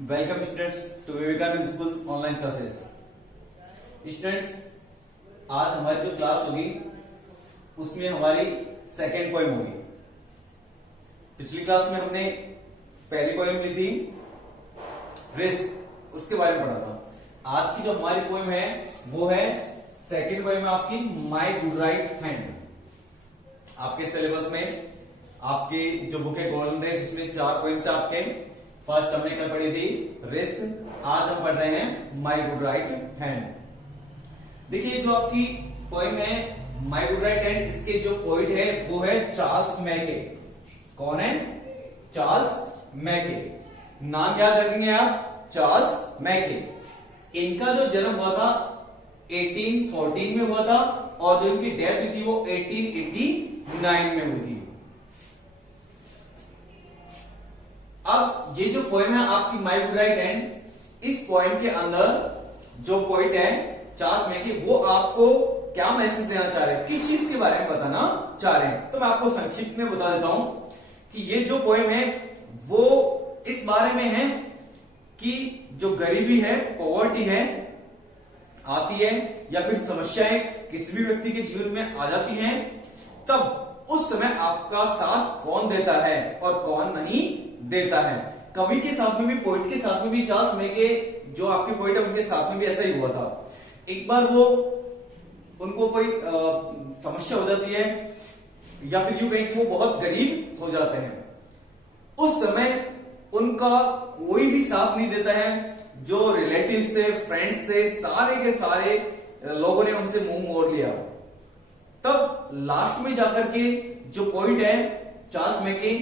Welcome students to Vivekananda school online classes. Students, आज हमारी जो क्लास होगी उसमें हमारी सेकेंड पोएम होगी। पिछली क्लास में हमने पहली पोएम ली थी रिस्क, उसके बारे में पढ़ा था। आज की जो हमारी पोएम है वो है सेकेंड पोएम आपकी माई गुड राइट हैंड। आपके सिलेबस में आपकी जो बुक है गोल्डन रेस, जिसमें 4 पोएम्स आपके। फर्स्ट हमने कल पढ़ी थी रिस्क, आज हम पढ़ रहे हैं माई गुड राइट हैंड। देखिए जो आपकी पोएम है माई गुड राइट हैंड, इसके जो पोइट है वो है चार्ल्स मैके। कौन है? Charles Mackay. नाम याद रखेंगे आप, चार्ल्स मैके। इनका जो जन्म हुआ था 1814 में हुआ था और जो इनकी डेथ हुई थी वो 1889 में हुई थी। अब ये जो पोएम है आपकी माई गुड राइट हैंड, इस पोएम के अंदर जो पोइट है चार्ल्स मैके, वो आपको क्या मैसेज देना चाह रहे हैं, किस चीज के बारे में बताना चाह रहे हैं, तो मैं आपको संक्षिप्त में बता देता हूं कि ये जो पोएम है वो इस बारे में है कि जो गरीबी है, पॉवर्टी है, आती है या फिर समस्याएं किसी भी व्यक्ति के जीवन में आ जाती हैं, तब उस समय आपका साथ कौन देता है और कौन नहीं देता है। कवि के साथ में भी, पोइट के साथ में भी, चार्ल्स मैके जो आपके पोइट है उनके साथ में भी ऐसा ही हुआ था। एक बार वो उनको कोई समस्या हो जाती है या फिर यूं कहें कि वो बहुत गरीब हो जाते हैं। उस समय उनका कोई भी साथ नहीं देता है। जो रिलेटिव्स थे, फ्रेंड्स थे, सारे के सारे लोगों ने उनसे मुंह मोड़ लिया। तब लास्ट में जाकर के जो पोइट है चार्ल्स मैके,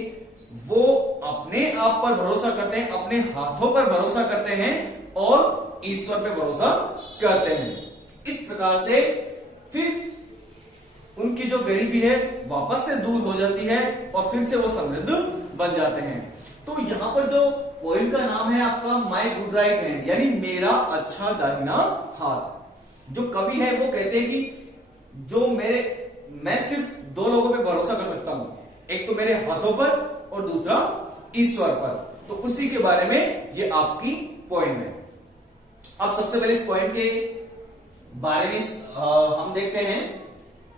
वो अपने आप पर भरोसा करते हैं, अपने हाथों पर भरोसा करते हैं और ईश्वर पे भरोसा करते हैं। इस प्रकार से फिर उनकी जो गरीबी है वापस से दूर हो जाती है और फिर से वो समृद्ध बन जाते हैं। तो यहां पर जो पोएम का नाम है आपका माई गुड राइट हैंड, यानी मेरा अच्छा दाहिना हाथ। जो कवि है वो कहते हैं कि जो मैं सिर्फ 2 लोगों पे भरोसा कर सकता हूं, एक तो मेरे हाथों पर और दूसरा ईश्वर पर। तो उसी के बारे में ये आपकी पोएम है। अब सबसे पहले इस पोएम के बारे में हम देखते हैं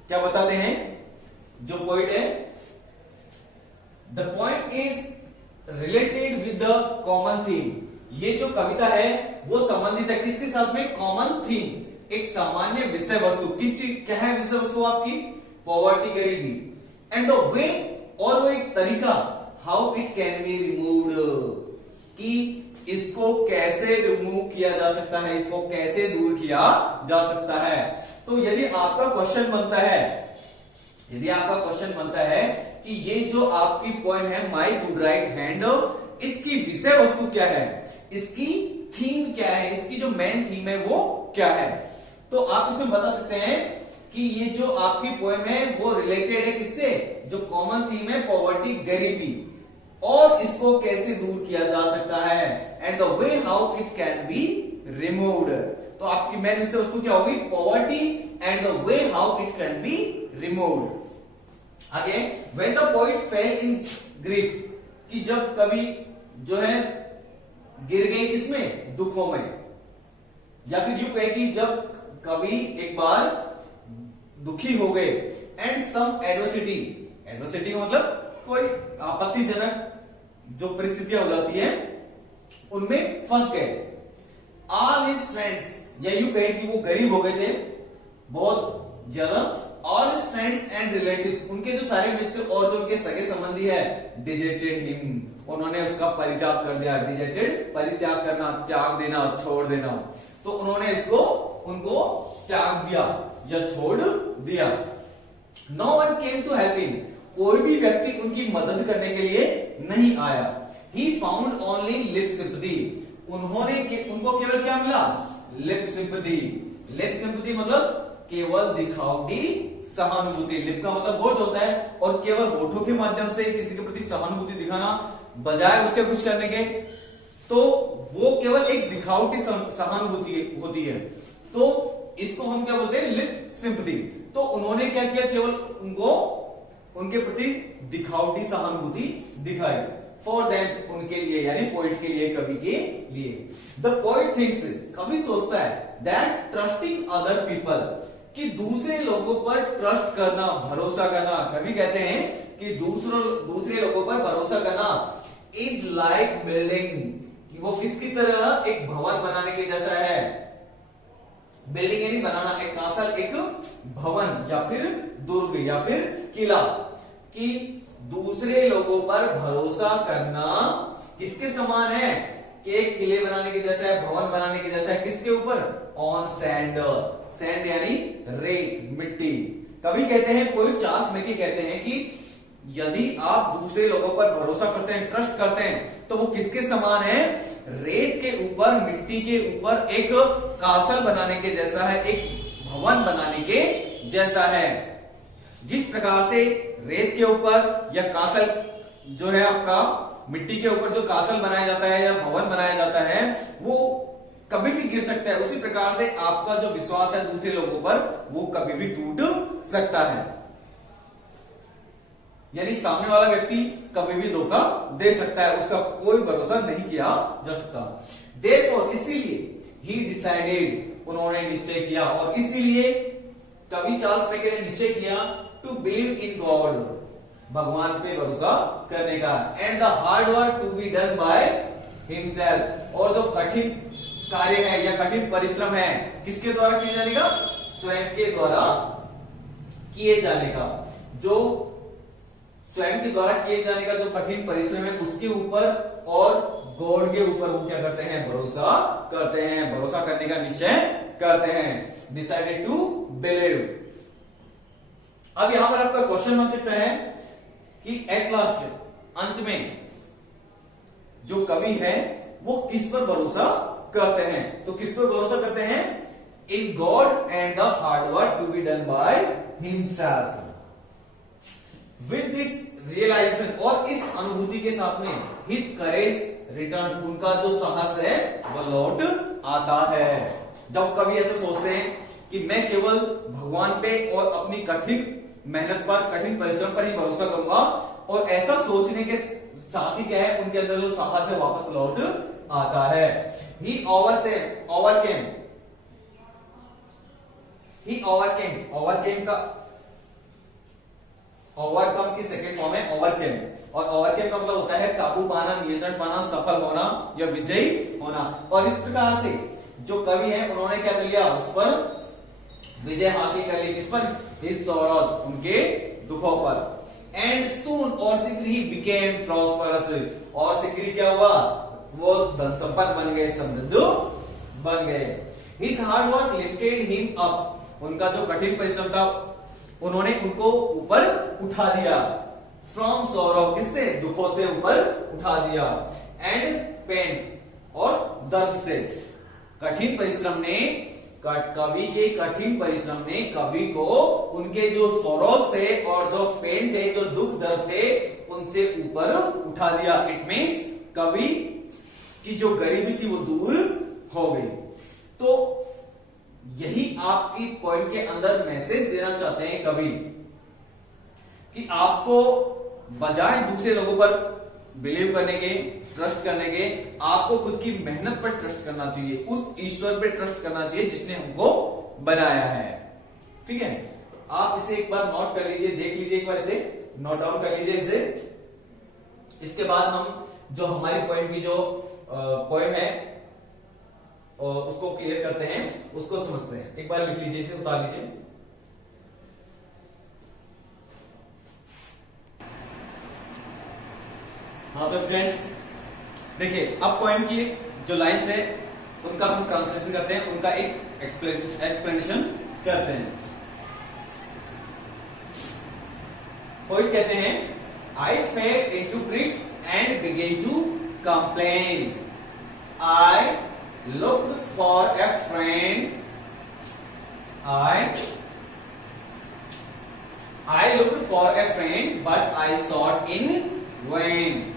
क्या बताते हैं जो पोइट है। The poem is related with the common theme. ये जो कविता है वो संबंधित है किसके साथ में? कॉमन थीम, एक सामान्य विषय वस्तु। किस चीज क्या है विषय वस्तु आपकी? पॉवर्टी, गरीबी। एंड द वे, और वो एक तरीका, how it can be removed, कि इसको कैसे रिमूव किया जा सकता है, इसको कैसे दूर किया जा सकता है। तो यदि आपका क्वेश्चन बनता है कि ये जो आपकी पोएम है माई गुड राइट हैंड, इसकी विषय वस्तु क्या है, इसकी थीम क्या है, इसकी जो मेन थीम है वो क्या है, तो आप इसमें बता सकते हैं कि ये जो आपकी पोएम है वो रिलेटेड है किससे? जो कॉमन थीम है पॉवर्टी, गरीबी, और इसको कैसे दूर किया जा सकता है, and the way how it can be removed. तो आपकी मेन विषय वस्तु क्या होगी? Poverty and the way how it can be removed. आगे, when the poet fell in grief, कि जब कवि जो है गिर गए किसमें? दुखों में। या फिर यूं कहे कि जब कवि एक बार दुखी हो गए, एंड सम एडवर्सिटी मतलब कोई आपत्तिजनक जो परिस्थितियां हो जाती है उनमें फंस गए। ऑल हिज फ्रेंड्स, या यूं कहे कि वो गरीब हो गए थे बहुत ज्यादा। All his friends and relatives, उनके जो सारे मित्र और जो उनके सगे संबंधी है, डिजर्टेड हिम, उन्होंने उसका परित्याग कर दिया। डिजर्टेड, परित्याग करना, त्याग देना, छोड़ देना। तो उन्होंने उनको त्याग दिया या छोड़ दिया। No one came to help him, कोई भी व्यक्ति उनकी मदद करने के लिए नहीं आया। He found only lip sympathy, उनको केवल क्या मिला? Lip sympathy. लिप सिंपैथी मतलब केवल दिखावटी सहानुभूति। लिप का मतलब होठ होता है, और केवल होठों के माध्यम से किसी के प्रति सहानुभूति दिखाना बजाय उसके कुछ करने के, तो वो केवल एक दिखावटी सहानुभूति होती है। तो इसको हम क्या बोलते हैं? Lip sympathy. तो उन्होंने क्या किया? केवल उनके प्रति दिखावटी सहानुभूति दिखाई। फॉर देम उनके लिए, यानी पोइट के लिए, कवि के लिए। द पोइट थिंक्स कवि सोचता है दैट ट्रस्टिंग अदर पीपल कि दूसरे लोगों पर ट्रस्ट करना, भरोसा करना, कवि कहते हैं कि दूसरे लोगों पर भरोसा करना इज लाइक बिल्डिंग, वो किसकी तरह, एक भवन बनाने के जैसा है। बिल्डिंग यानी बनाना, एक कासल, एक भवन या फिर दुर्ग या फिर किला, कि दूसरे लोगों पर भरोसा करना किसके समान है, कि एक किले बनाने के जैसा है, भवन बनाने के जैसा है। किसके ऊपर, ऑन सैंड, सैंड यानी रेत, मिट्टी। कवि कहते हैं, कोई चार्ल्स मैकी कहते हैं कि यदि आप दूसरे लोगों पर भरोसा करते हैं, ट्रस्ट करते हैं, तो वो किसके समान है, रेत के ऊपर, मिट्टी के ऊपर एक कासल बनाने के जैसा है, एक भवन बनाने के जैसा है। जिस प्रकार से रेत के ऊपर या कासल जो है आपका, मिट्टी के ऊपर जो कासल बनाया जाता है या भवन बनाया जाता है, वो कभी भी गिर सकता है, उसी प्रकार से आपका जो विश्वास है दूसरे लोगों पर, वो कभी भी टूट सकता है। यानी सामने वाला व्यक्ति कभी भी धोखा दे सकता है, उसका कोई भरोसा नहीं किया जा सकता। देयरफॉर इसीलिए ही डिसाइडेड, उन्होंने निश्चय किया, और इसीलिए कवि चार्ल्स मैकी ने निश्चय किया टू बिलीव इन गॉड, भगवान पे भरोसा करने का, and the hard work to be done by himself, और जो कठिन कार्य है या कठिन परिश्रम है, किसके द्वारा किए जाने का, स्वयं के द्वारा किए जाने का। जो स्वयं के द्वारा किए जाने का जो कठिन परिश्रम है, उसके ऊपर और गॉड के ऊपर वो क्या करते हैं, भरोसा करते हैं, भरोसा करने का निश्चय करते हैं। Decided to believe. अब यहां पर आपका क्वेश्चन बन सकता है कि एट लास्ट, अंत में जो कवि है वो किस पर भरोसा करते हैं, तो किस पर भरोसा करते हैं, in God and the hard work to be done by himself. With this realization, और इस अनुभूति के साथ में, हिज करेज रिटर्न, उनका जो साहस है वह लौट आता है। जब कवि ऐसे सोचते हैं कि मैं केवल भगवान पे और अपनी कठिन मेहनत पर, कठिन परिश्रम पर ही भरोसा करूंगा, और ऐसा सोचने के साथ ही क्या है, उनके अंदर जो साहस है वापस लौट आता है। ही ओवरकेम का ओवरकम की सेकेंड फॉर्म है ओवरकेम, और ओवरकेम का मतलब होता है काबू पाना, नियंत्रण पाना, सफल होना या विजयी होना। और इस प्रकार से जो कवि है उन्होंने क्या कर लिया, उस पर विजय हासिल कर ली, किस पर, हिज सॉरोज, उनके दुखों पर। एंड सून, और शीघ्र ही बिकेम प्रॉस्परस, और शीघ्र ही क्या हुआ, वो धन संपन्न बन गए, समृद्ध बन गए। His hard work lifted him up, उनका जो कठिन परिश्रम था उन्होंने उनको ऊपर उठा दिया। फ्रॉम सॉरो, किससे, दुखों से ऊपर उठा दिया। एंड पेन, और दर्द से। कठिन परिश्रम ने, कवि के कठिन परिश्रम ने कवि को उनके जो सॉरोस थे और जो पेन थे, जो दुख दर्द थे, उनसे ऊपर उठा दिया। इट मीन्स कवि की जो गरीबी थी वो दूर हो गई। तो यही आपकी पॉइंट के अंदर मैसेज देना चाहते हैं कवि, कि आपको बजाय दूसरे लोगों पर बिलीव करने के, ट्रस्ट करने के, आपको खुद की मेहनत पर ट्रस्ट करना चाहिए, उस ईश्वर पर ट्रस्ट करना चाहिए जिसने हमको बनाया है। ठीक है, आप इसे एक बार नोट कर लीजिए, देख लीजिए, एक बार इसे नोट डाउन कर लीजिए इसे। इसके बाद हम जो हमारी पॉइंट की जो पोएम है और उसको क्लियर करते हैं, उसको समझते हैं। एक बार लिख लीजिए इसे, उतार लीजिए। हाँ तो स्टूडेंट्स देखिए, अब पोएम की जो लाइन्स है उनका हम ट्रांसलेशन करते हैं, उनका एक एक्सप्लेनेशन करते हैं। पोएट कहते हैं, I fell into grief and began to complain. I looked for a friend. I looked for a friend, but I sought in vain.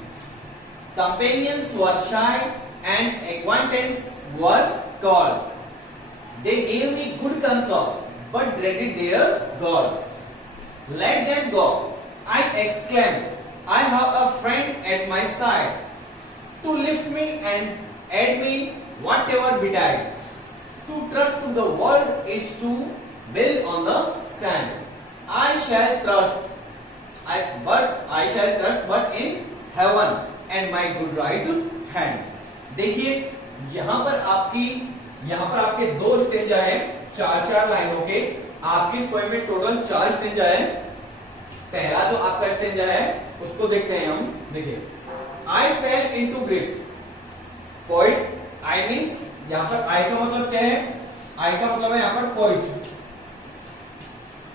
Companions were shy and acquaintances were cold. They gave me good counsel, but dreaded their God. Let them go, I exclaimed. I have a friend at my side to lift me and aid me whatever betide. To trust to the world is to build on the sand. I shall trust, but in heaven and my good right hand. देखिए यहाँ पर आपके दो stanza है, चार लाइनों के। आपकी इस पोएम में टोटल 4 स्टेंजा है। पहला जो आपका स्टेंजा है उसको देखते हैं हम। देखिए, I fell into grief. Poet, I means यहाँ पर आई का मतलब क्या है? आई का मतलब है यहाँ पर पोइट।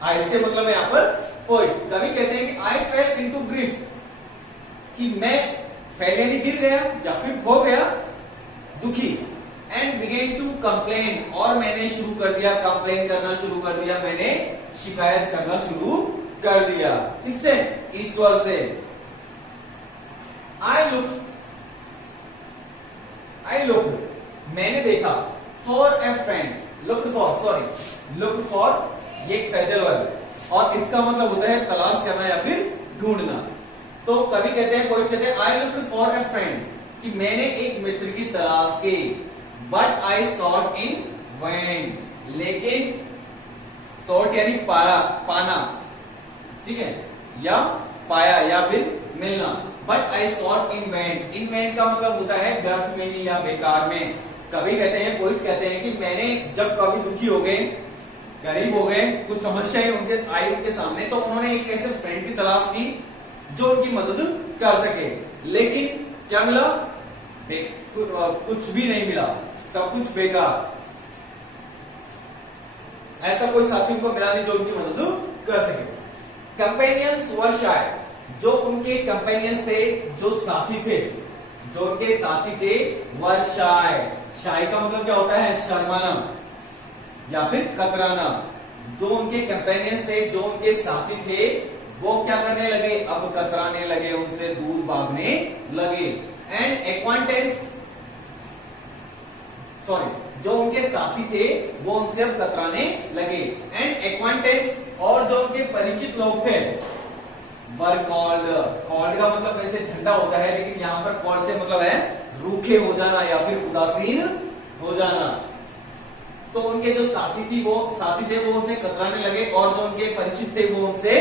आई से मतलब है यहाँ पर पोइट। कभी कहते हैं कि आई फेल इनटू ग्रीफ, कि मैं फेल यानी गिर गया या फिर हो गया दुखी। एंड बिगेन टू कंप्लेन, और मैंने शुरू कर दिया, कंप्लेन करना शुरू कर दिया, मैंने शिकायत करना शुरू कर दिया। किससे? ईश्वर से। आई लुक, मैंने देखा। For a friend, look for ये एक फ्रेजल वर्ब है, और इसका मतलब होता है तलाश करना या फिर ढूंढना। तो कभी कहते हैं, कोई कहते हैं I look for a friend, कि मैंने एक मित्र की तलाश की। But I sought in vain, लेकिन सॉट यानी पाना, ठीक है, या पाया या फिर मिलना। But I sought in vain का मतलब होता है व्यर्थ में ही या बेकार में। कभी कहते हैं, कोई कहते हैं कि मैंने जब कभी दुखी हो गए, गरीब हो गए, कुछ समस्याएं उनके सामने, तो उन्होंने एक ऐसे फ्रेंड की तलाश की जो उनकी मदद कर सके। लेकिन क्या मिला? कुछ भी नहीं मिला, सब कुछ बेकार। ऐसा कोई साथी उनको मिला नहीं जो उनकी मदद कर सके। कंपेनियंस वर शाय, जो उनके कंपेनियंस थे, जो उनके साथी थे, वर शाय। शाय का मतलब क्या होता है? शर्माना या फिर कतराना। जो उनके कंपेनियंस थे, जो उनके साथी थे, वो क्या करने लगे? अब कतराने लगे, उनसे दूर भागने लगे। एंड एक्वांटेंस, जो उनके साथी थे वो उनसे अब कतराने लगे। एंड एक्वांटेंस, और जो उनके परिचित लोग थे, वर कॉल्ड का मतलब वैसे ठंडा होता है, लेकिन यहां पर कॉल्ड से मतलब है रूखे हो जाना या फिर उदासीन हो जाना। तो उनके जो साथी थे वो उनसे कतराने लगे, और जो उनके परिचित थे वो उनसे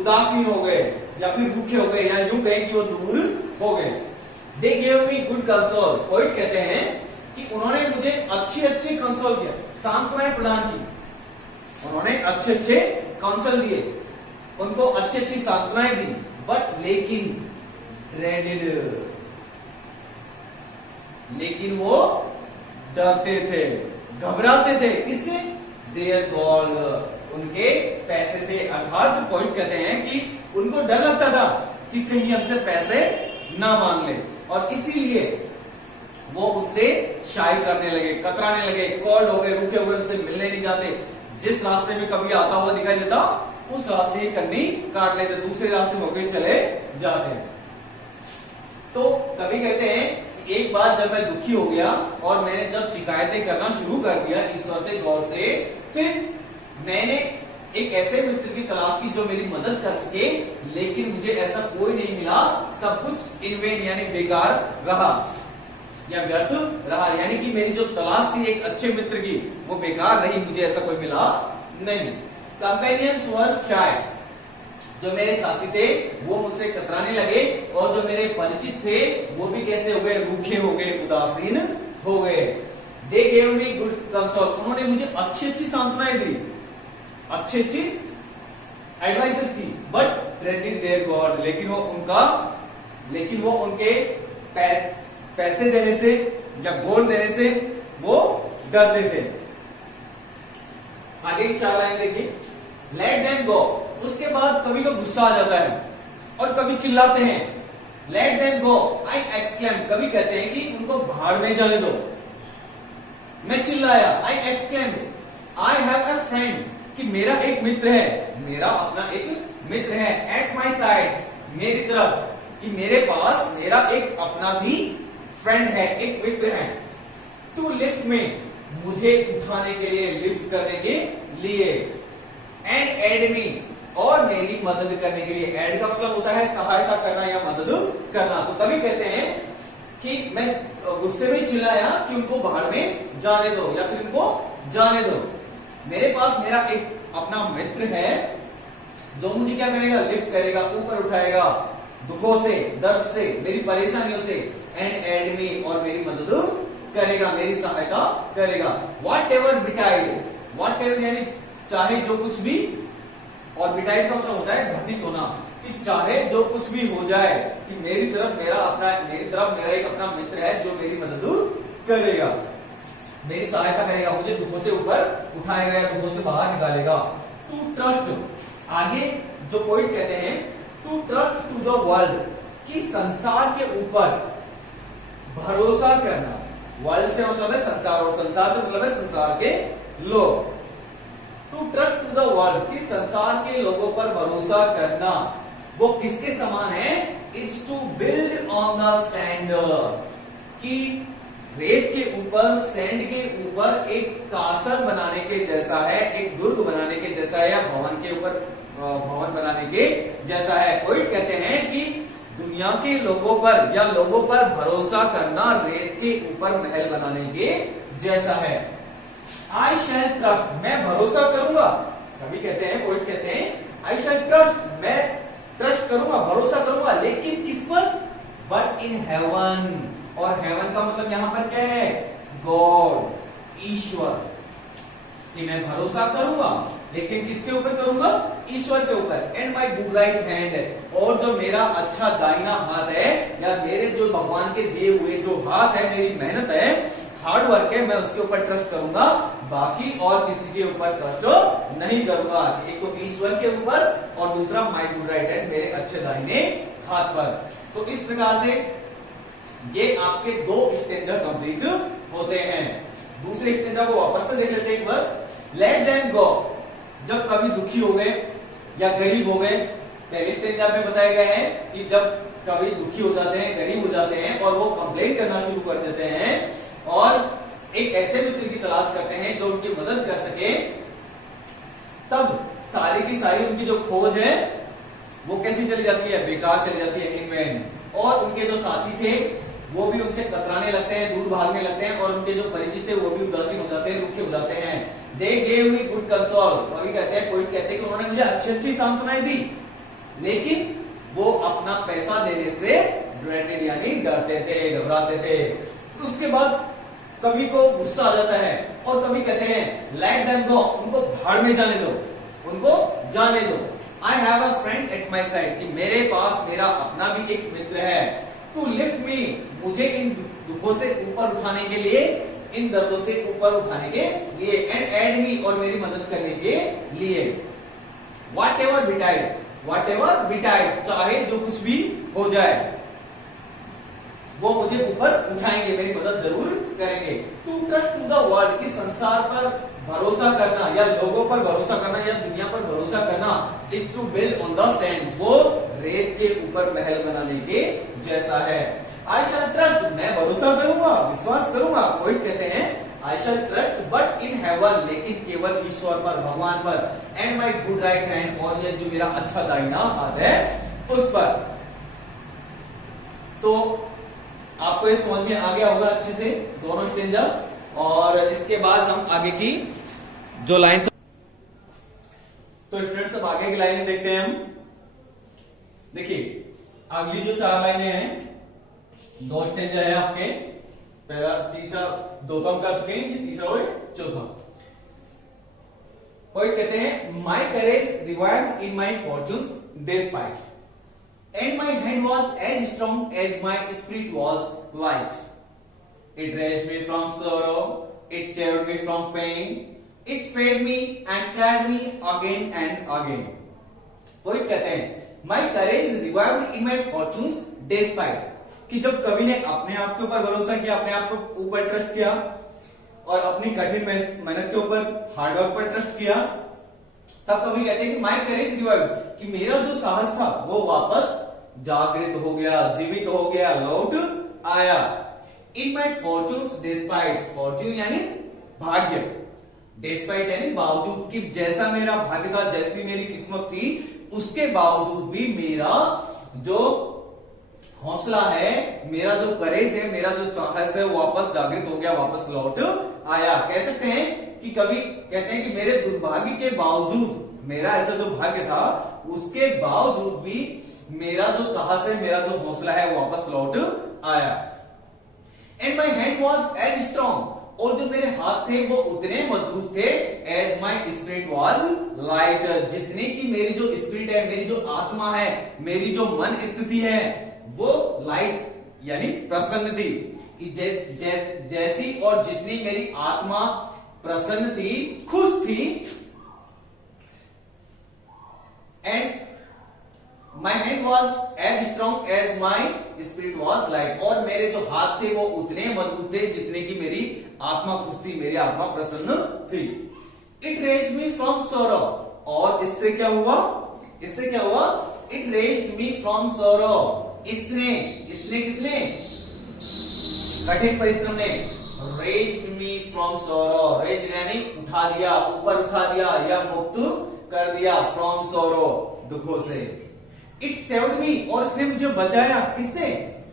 उदासीन हो गए या फिर रूखे हो गए, या यूं कहें कि वो दूर हो गए। They gave me good console, poet कहते हैं कि उन्होंने मुझे अच्छे कंसोल किया, सांत्वनाएं प्रदान की। उन्होंने अच्छे काउंसल दिए, उनको अच्छी सांत्वनाएं दी। बट लेकिन वो डरते थे, घबराते थे। किससे? देयर गॉड, उनके पैसे से। अर्थात पॉइंट कहते हैं कि उनको डर लगता था कि कहीं हमसे पैसे ना मांग ले, और इसीलिए वो उनसे शाय करने लगे, कतराने लगे, कॉल्ड हो गए, रुके हुए, उनसे मिलने नहीं जाते। जिस रास्ते में कभी आता हुआ दिखाई देता, उस रास्ते की कन्नी काट लेते, दूसरे रास्ते में होकर चले जाते। तो कभी कहते हैं, एक बार जब मैं दुखी हो गया और मैंने जब शिकायतें करना शुरू कर दिया ईश्वर से, गौर से, फिर मैंने एक ऐसे मित्र की तलाश की जो मेरी मदद कर सके, लेकिन मुझे ऐसा कोई नहीं मिला। सब कुछ इन वेन यानी बेकार रहा या व्यर्थ रहा, यानी कि मेरी जो तलाश थी एक अच्छे मित्र की, वो बेकार रही, मुझे ऐसा कोई मिला नहीं। कंपेनियंस वर शाय, जो मेरे साथी थे वो मुझसे कतराने लगे, और जो मेरे परिचित थे वो भी कैसे हो गए? रूखे हो गए, उदासीन हो गए। They gave me good console, उन्होंने मुझे अच्छी सांत्वनाएं दी, अच्छी एडवाइसेस की। बट ट्रेडिड देयर गॉड, लेकिन वो उनके पैसे देने से या गोल्ड देने से वो डरते थे। आगे की 4 लाइन देखिए। लेट देम गो, उसके बाद कभी को गुस्सा आ जाता है और कभी चिल्लाते हैं। लेट देम गो, आई एक्सक्लेम, कभी कहते हैं कि उनको भाड़ में जाने दो। मैं चिल्लाया, I exclaim, I have a friend, कि मेरा एक मित्र है, मेरा अपना एक मित्र है। एट माई साइड, मेरी तरफ, कि मेरे पास मेरा एक अपना भी फ्रेंड है, एक मित्र है। टू लिफ्ट में, मुझे उठाने के लिए, लिफ्ट करने के लिए। एंड एड मी, और मेरी मदद करने के लिए। ऐड का मतलब होता है सहायता करना या मदद करना। तो कभी कहते हैं कि मैं गुस्से में चिल्लाया कि उनको बाहर में जाने दो या फिर उनको जाने दो। मेरे पास मेरा एक अपना मित्र है जो मुझे क्या करेगा, लिफ्ट करेगा, ऊपर उठाएगा दुखों से, दर्द से, मेरी परेशानियों से, एंड एड मी, और मेरी मदद करेगा, मेरी सहायता करेगा। What ever betide, what ever यानी चाहे जो कुछ भी, और बिटाइड का मतलब होता है घटित होना, कि चाहे जो कुछ भी हो जाए, कि मेरी तरफ मेरा एक अपना मित्र है जो मेरी मदद करेगा, मेरी सहायता करेगा, मुझे दुखों से ऊपर उठाएगा या दुखों से बाहर निकालेगा। टू ट्रस्ट, आगे जो पॉइंट कहते हैं, to trust to the world, कि संसार के ऊपर भरोसा करना। वर्ल्ड से मतलब है संसार, और संसार से मतलब है संसार के लोग। To trust to the world, कि संसार के लोगों पर भरोसा करना, वो किसके समान है, it's to build on the sand, कि रेत के ऊपर, सैंड के ऊपर एक कासल बनाने के जैसा है, एक दुर्ग बनाने के जैसा है, या भवन के ऊपर भवन बनाने के जैसा है। कोई कहते हैं कि दुनिया के लोगों पर या लोगों पर भरोसा करना रेत के ऊपर महल बनाने के जैसा है। आई शैल ट्रस्ट, मैं भरोसा करूंगा। कभी कहते हैं, कोई कहते हैं आई शैल ट्रस्ट, मैं ट्रस्ट करूंगा, भरोसा करूंगा, लेकिन किस पर, बट इन हेवन, और हेवन का मतलब यहां पर क्या है, गॉड, ईश्वर, कि मैं भरोसा करूंगा लेकिन किसके ऊपर करूंगा, ईश्वर के ऊपर। And my good right hand, और जो मेरा अच्छा दाहिना हाथ है, या मेरे जो भगवान के दिए हुए जो हाथ है, मेरी मेहनत है, हार्ड वर्क है, मैं उसके ऊपर ट्रस्ट करूंगा, बाकी और किसी के ऊपर ट्रस्ट नहीं करूंगा। एक तो ईश्वर के ऊपर और दूसरा माई गुड राइट हैंड, मेरे अच्छे दाहिने हाथ पर। तो इस प्रकार से ये आपके दो स्टेंजर कंप्लीट होते हैं। दूसरे स्टेंजर को वापस से देख लेते हैं एक बार। लेट देम गो, जब कभी दुखी हो गए या गरीब हो गए, पहले स्टेंजर में बताया गया है कि जब कभी दुखी हो जाते हैं, गरीब हो जाते हैं, और वो कंप्लेन करना शुरू कर देते हैं, और एक ऐसे मित्र की तलाश करते हैं जो उनकी मदद कर सके, तब सारी की सारी उनकी जो खोज है वो कैसी चली जाती है, बेकार चली जाती है, इन वैन। और उनके जो साथी थे वो भी उनसे कतराने लगते हैं, दूर भागने लगते हैं, और उनके जो परिचित थे वो भी उदासीन हो जाते हैं, रुखे हो जाते हैं। They gave me good console, कवि कहते हैं, कोई कहते हैं कि उन्होंने मुझे अच्छी अच्छी सांत्वनाएं दी, लेकिन वो अपना पैसा देने से ड्रेटेड यानी डरते थे, घबराते थे। उसके बाद कवि को गुस्सा आ जाता है, और कवि कहते हैं लेट देम गो, उनको भाड़ में जाने दो, उनको जाने दो। आई have a friend at my side, कि मेरे पास मेरा अपना भी एक मित्र है। टू लिफ्ट मी, मुझे इन दुखों से ऊपर उठाने के लिए, इन दर्दों से ऊपर उठाने के लिए, एंड एड मी, और मेरी मदद करने के लिए। What ever betide, what ever betide, चाहे जो कुछ भी हो जाए, वो मुझे ऊपर उठाएंगे, मेरी मदद जरूर करेंगे। To trust to the world, कि संसार पर भरोसा करना, या लोगों पर भरोसा करना, या दुनिया पर भरोसा करना, is to build on the sand, वो रेत के ऊपर महल बनाने के जैसा है। आई शैल ट्रस्ट, मैं भरोसा करूंगा, विश्वास करूंगा। कोई कहते हैं आई शैल ट्रस्ट बट इन हेवन, लेकिन केवल ईश्वर पर, भगवान पर। And my good right hand, और ये जो मेरा अच्छा दाहिना हाथ है उस पर। तो आपको ये समझ में आ गया होगा अच्छे से दोनों स्टेंजर। और इसके बाद हम आगे की जो लाइन, तो स्टूडेंट्स अब आगे की लाइनें देखते हैं हम। देखिए अगली जो 4 लाइनें हैं, 2 स्टेंजर है आपके, पहला तीसरा, 2 तो हम कर चुके हैं, ये तीसरा और चौथा। कोई कहते हैं my courage revived in my fortunes despite, and my hand was as strong as my spirit was light. It raised me from sorrow, it saved me from pain, it fed me and clad me again and again. Poet कहते हैं my courage revived in my fortunes despite, कि जब कवि ने अपने आप के ऊपर भरोसा किया, अपने आप के ऊपर ट्रस्ट किया, और अपनी कठिन मेहनत के ऊपर, हार्डवर्क पर ट्रस्ट किया, तब कवि कहते हैं कि माई करेज रिवाइव्ड, कि मेरा जो साहस था वो वापस जागृत हो गया, जीवित हो गया, लौट आया। इन माई फॉर्च्यून्स डिस्पाइट, फॉर्च्यून यानी भाग्य, डिस्पाइट यानी बावजूद, कि जैसा मेरा भाग्य था, जैसी मेरी किस्मत थी, उसके बावजूद भी मेरा जो हौसला है, मेरा जो करेज है, मेरा जो साहस है, वो वापस जागृत हो गया, वापस लौट आया। कह सकते हैं कि कभी कहते हैं कि मेरे दुर्भाग्य के बावजूद, मेरा ऐसा जो भाग्य था उसके बावजूद भी मेरा जो साहस है, मेरा जो हौसला है, वो वापस लौट आया। And my hand was as strong, और जो मेरे हाथ थे वो उतने मजबूत थे, as my spirit was lighter, जितने की मेरी जो स्पिरिट है, मेरी जो आत्मा है, मेरी जो मन स्थिति है, वो लाइट यानी प्रसन्न थी। कि जैसी और जितनी मेरी आत्मा प्रसन्न थी, खुश थी, and my hand was as strong as my spirit was light, और मेरे जो हाथ थे वो उतने मजबूत थे जितने की मेरी आत्मा खुश थी, मेरी आत्मा प्रसन्न थी। It raised me from sorrow, और इससे क्या हुआ, इससे क्या हुआ, it raised me from sorrow, इसने किसने, कठिन परिश्रम ने, raised me from sorrow, raised यानी उठा दिया, ऊपर उठा दिया या मुक्त कर दिया, फ्रॉम सोरो, दुखों से। इट सेव्ड मी, और इसने मुझे बचाया, किससे,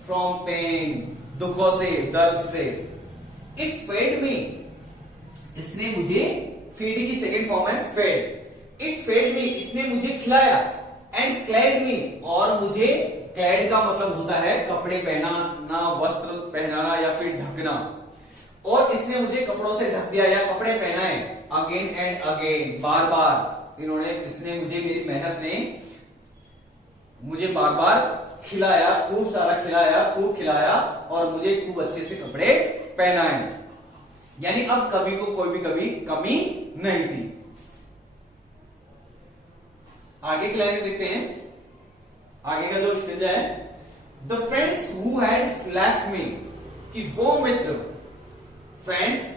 फ्रॉम पेन, दुखों से, दर्द से। इट फेड मी, इसने मुझे, फीड की सेकेंड फॉर्म है फेड, इट फेड मी, इसने मुझे खिलाया, एंड क्लैड मी, और मुझे, क्लैड का मतलब होता है कपड़े पहनाना, वस्त्र पहनाना या फिर ढकना, और इसने मुझे कपड़ों से ढक दिया या कपड़े पहनाए, अगेन एंड अगेन, बार बार इसने मुझे, मेरी मेहनत ने मुझे बार बार खिलाया, खूब सारा खिलाया, खूब खिलाया, और मुझे खूब अच्छे से कपड़े पहनाए, यानी अब कभी को कोई भी कभी कमी नहीं थी। आगे की लाइन देखते हैं, आगे का जो स्टेज है, the friends who had left me, कि वो मित्र, फ्रेंड्स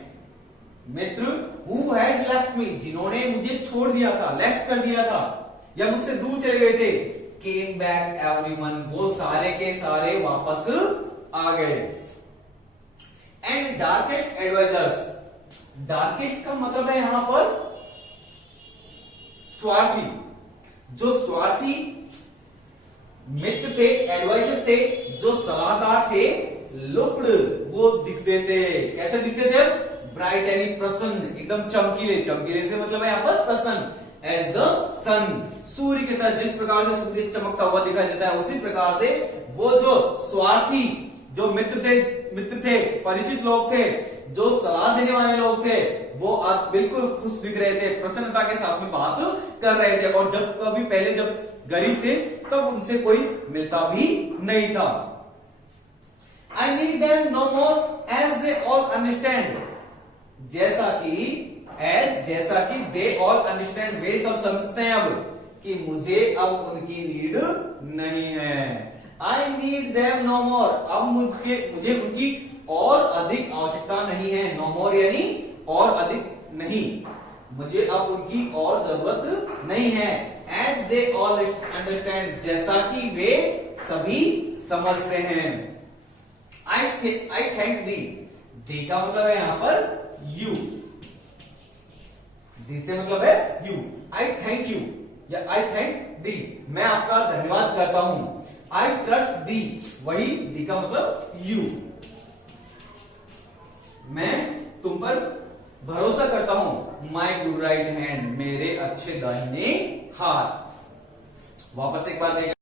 मित्र, हु हैड लेफ्ट मी, जिन्होंने मुझे छोड़ दिया था, लेफ्ट कर दिया था, या मुझसे दूर चले गए थे, केम बैक एवरीवन, वो सारे के सारे वापस आ गए। एंड डार्केस्ट एडवाइजर्स, डार्केस्ट का मतलब है यहां पर स्वार्थी, जो स्वार्थी मित्र थे, एडवाइजर थे, जो सलाहकार थे, लुक्ड, वो दिखते थे, कैसे दिखते थे, ब्राइट यानी प्रसन्न, एकदम चमकीले, चमकीले से मतलब है यहां पर प्रसन्न, एज द सन, सूर्य की तरह, जिस प्रकार से सूर्य चमकता हुआ दिखाई देता है, उसी प्रकार से वो जो स्वार्थी, जो मित्र थे, परिचित लोग थे, जो सलाह देने वाले लोग थे, वो अब बिल्कुल खुश दिख रहे थे, प्रसन्नता के साथ में बात कर रहे थे, और जब कभी पहले जब गरीब थे तब उनसे कोई मिलता भी नहीं था। I need them no more as they all understand, जैसा कि दे ऑल अंडरस्टैंड, वे सब समझते हैं अब कि मुझे अब उनकी नीड नहीं है। आई नीड देम नो मोर, अब मुझे उनकी और अधिक आवश्यकता नहीं है, नो मोर यानी और अधिक नहीं, मुझे अब उनकी और जरूरत नहीं है। एज दे ऑल अंडरस्टैंड, जैसा कि वे सभी समझते हैं। आई थैंक दी का मतलब है यहां पर यू, दी से मतलब है यू, आई थैंक यू या आई थैंक दी, मैं आपका धन्यवाद करता हूं। आई ट्रस्ट दी, वही दी का मतलब यू, मैं तुम पर भरोसा करता हूं। माई गुड राइट हैंड, मेरे अच्छे दाहिने हाथ। वापस एक बार